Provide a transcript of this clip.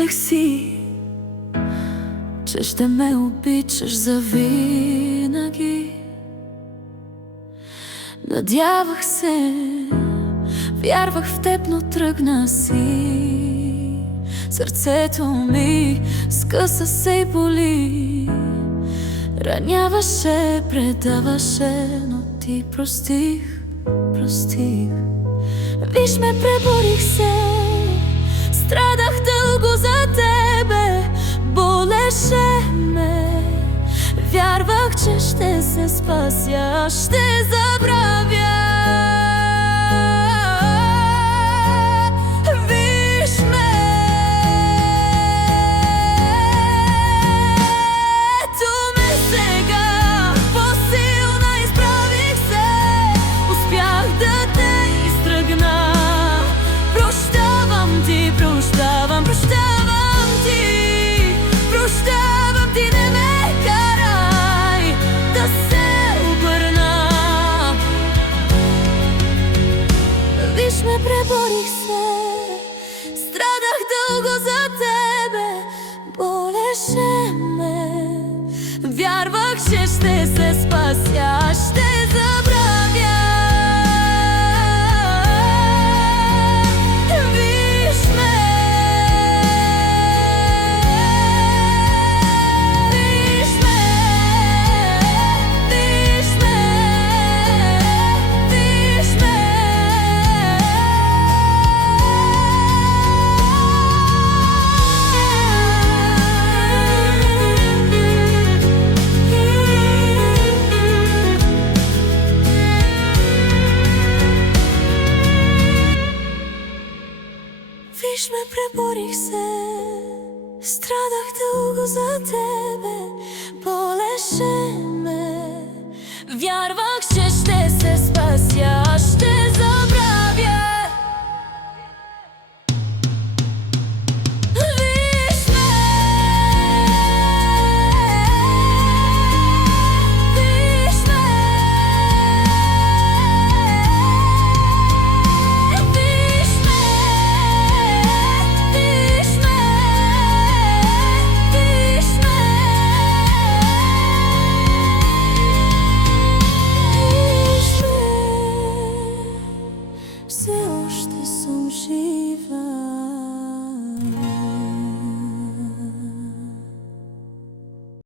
Мислех си, че ще ме обичаш завинаги. Надявах се, вярвах в теб, но тръгна си. Сърцето ми скъса се и боли. Раняваше, предаваше, но ти простих. Виж ме, преборих се, страдах дълго за тебе, болеше ме. Вярвах, че ще се спася, ще забравя. Виж ме, ето ме сега, по-силна изправих се, успях да те изтръгна. Прощавам ти, прощавам ти, прощавам ти, не ме карай да се обърна. Виж ме, преборих се, страдах дълго за тебе, болеше ме. Вярвах, че ще се спася, ще забравя. Виж ме, виж ме, виж ме, виж ме. Виж ме, преборих се, страдах дълго за тебе, болеше ме. Вярвах, че ще се спася, ще забравя. Виж ме, виж ме, виж ме, виж ме, виж ме. Все още съм жива.